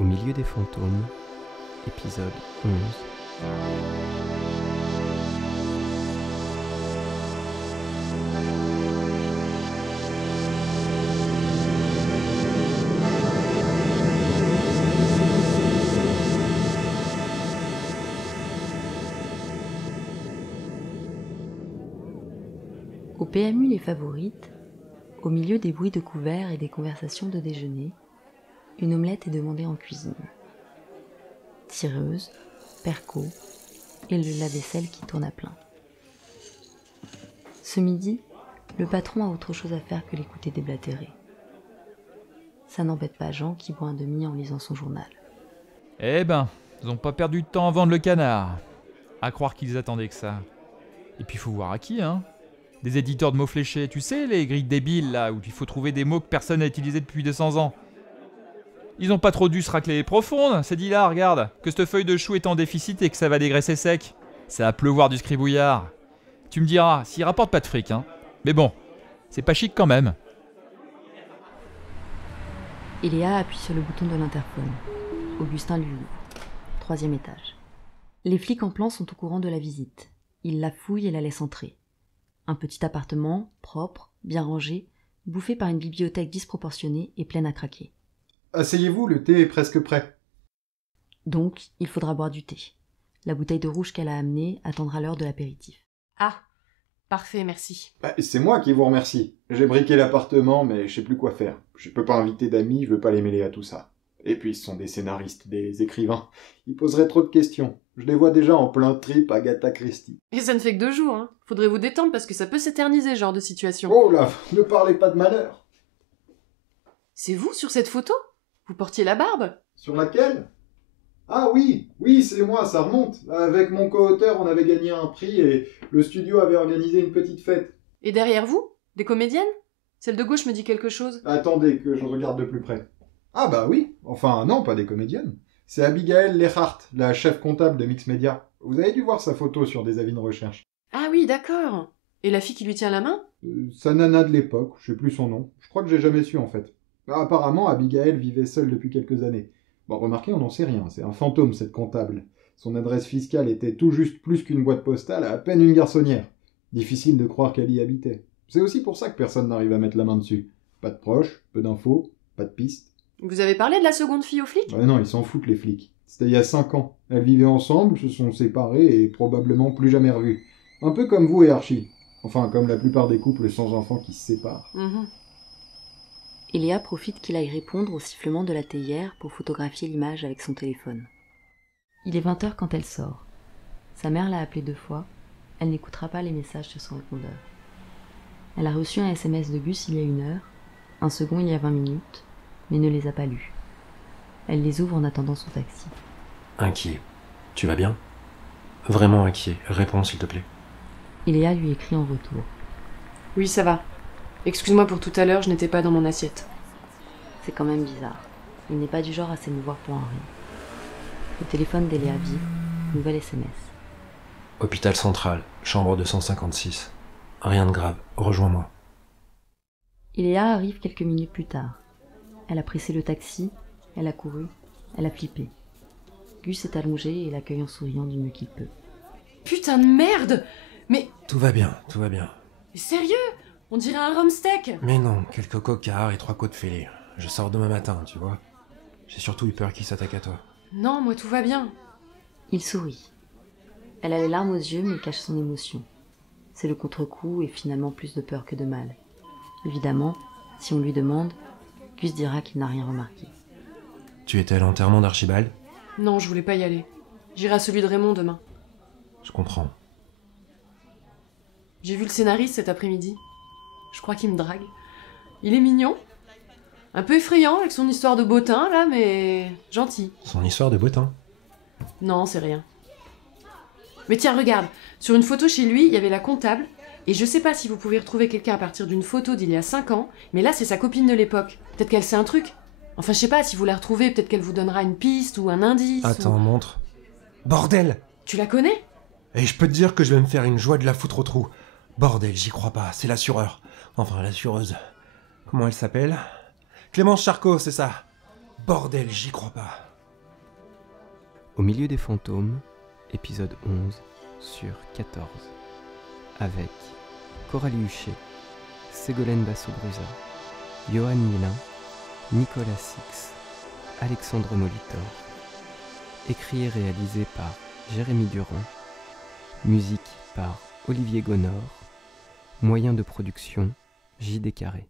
Au milieu des fantômes, épisode 11. Au PMU Les Favorites, au milieu des bruits de couverts et des conversations de déjeuner, une omelette est demandée en cuisine. Tireuse, perco et le lave-vaisselle qui tourne à plein. Ce midi, le patron a autre chose à faire que l'écouter déblatérer. Ça n'embête pas Jean qui boit un demi en lisant son journal. Eh ben, ils ont pas perdu de temps à vendre le canard. À croire qu'ils attendaient que ça. Et puis faut voir à qui, hein. Des éditeurs de mots fléchés, tu sais, les grilles débiles là, où il faut trouver des mots que personne n'a utilisés depuis 200 ans. Ils ont pas trop dû se racler les profondes, c'est dit là, regarde, que cette feuille de chou est en déficit et que ça va dégraisser sec. Ça va pleuvoir du scribouillard. Tu me diras, s'il rapporte pas de fric, hein. Mais bon, c'est pas chic quand même. Eléa appuie sur le bouton de l'interphone. Augustin lui ouvre. 3e étage. Les flics en plan sont au courant de la visite. Ils la fouillent et la laissent entrer. Un petit appartement, propre, bien rangé, bouffé par une bibliothèque disproportionnée et pleine à craquer. Asseyez-vous, le thé est presque prêt. Donc, il faudra boire du thé. La bouteille de rouge qu'elle a amenée attendra l'heure de l'apéritif. Ah, parfait, merci. C'est moi qui vous remercie. J'ai briqué l'appartement, mais je sais plus quoi faire. Je peux pas inviter d'amis, je veux pas les mêler à tout ça. Et puis, ce sont des scénaristes, des écrivains. Ils poseraient trop de questions. Je les vois déjà en plein trip Agatha Christie. Et ça ne fait que 2 jours, hein. Faudrait vous détendre parce que ça peut s'éterniser, ce genre de situation. Oh là, ne parlez pas de malheur. C'est vous sur cette photo? Vous portiez la barbe? Sur laquelle? Ah oui, c'est moi, ça remonte. Avec mon co-auteur, on avait gagné un prix et le studio avait organisé une petite fête. Et derrière vous? Des comédiennes? Celle de gauche me dit quelque chose. Attendez que je regarde de plus près. Ah bah oui, enfin non, pas des comédiennes. C'est Abigail Lehart, la chef comptable de Mix Media. Vous avez dû voir sa photo sur des avis de recherche. Ah oui, d'accord. Et la fille qui lui tient la main? Sa nana de l'époque, je sais plus son nom. Je crois que j'ai jamais su en fait. Apparemment, Abigail vivait seule depuis quelques années. Bon, remarquez, on n'en sait rien, c'est un fantôme cette comptable. Son adresse fiscale était tout juste plus qu'une boîte postale, à peine une garçonnière. Difficile de croire qu'elle y habitait. C'est aussi pour ça que personne n'arrive à mettre la main dessus. Pas de proches, peu d'infos, pas de pistes. Vous avez parlé de la seconde fille aux flics? Ouais non, ils s'en foutent les flics. C'était il y a 5 ans. Elles vivaient ensemble, se sont séparées et probablement plus jamais revues. Un peu comme vous et Archie. Enfin, comme la plupart des couples sans enfants qui se séparent. Eléa profite qu'il aille répondre au sifflement de la théière pour photographier l'image avec son téléphone. Il est 20h quand elle sort. Sa mère l'a appelée 2 fois. Elle n'écoutera pas les messages sur son répondeur. Elle a reçu un SMS de Gus il y a 1 heure, un second il y a 20 minutes, mais ne les a pas lus. Elle les ouvre en attendant son taxi. Inquiet. Tu vas bien? Vraiment inquiet. Réponds s'il te plaît. Eléa lui écrit en retour. Oui, ça va. Excuse-moi pour tout à l'heure, je n'étais pas dans mon assiette. C'est quand même bizarre. Il n'est pas du genre à s'émouvoir pour un rien. Le téléphone d'Eléa vibre. Nouvel SMS. Hôpital central, chambre 256. Rien de grave. Rejoins-moi. Eléa arrive quelques minutes plus tard. Elle a pressé le taxi, elle a couru, elle a flippé. Gus est allongé et l'accueille en souriant du mieux qu'il peut. Putain de merde! Mais Tout va bien, tout va bien. sérieux? On dirait un rhum steak! Mais non, quelques cocards et 3 côtes fêlées. Je sors demain matin, tu vois. J'ai surtout eu peur qu'il s'attaque à toi. Non, moi tout va bien. Il sourit. Elle a les larmes aux yeux mais cache son émotion. C'est le contre-coup et finalement plus de peur que de mal. Évidemment, si on lui demande, Gus dira qu'il n'a rien remarqué. Tu étais à l'enterrement d'Archibald? Non, je voulais pas y aller. J'irai à celui de Raymond demain. Je comprends. J'ai vu le scénariste cet après-midi. Je crois qu'il me drague. Il est mignon. Un peu effrayant avec son histoire de bottin, là, mais gentil. Son histoire de bottin. Non, c'est rien. Mais tiens, regarde. Sur une photo chez lui, il y avait la comptable. Et je sais pas si vous pouvez retrouver quelqu'un à partir d'une photo d'il y a 5 ans, mais là, c'est sa copine de l'époque. Peut-être qu'elle sait un truc. Enfin, je sais pas, si vous la retrouvez, peut-être qu'elle vous donnera une piste ou un indice. Attends, montre. Bordel! Tu la connais? Et je peux te dire que je vais me faire une joie de la foutre au trou. Bordel, j'y crois pas, c'est l'assureur. Enfin, l'assureuse. Comment elle s'appelle? Clémence Charcot, c'est ça. Bordel, j'y crois pas. Au milieu des fantômes, épisode 11 sur 14. Avec Coralie Huchet, Ségolène Basso-Brusa, Johan Milin, Nicolas Six, Alexandre Molitor. Écrit et réalisé par Jérémy Durand. Musique par Olivier Gonor. Moyen de production JD Carré.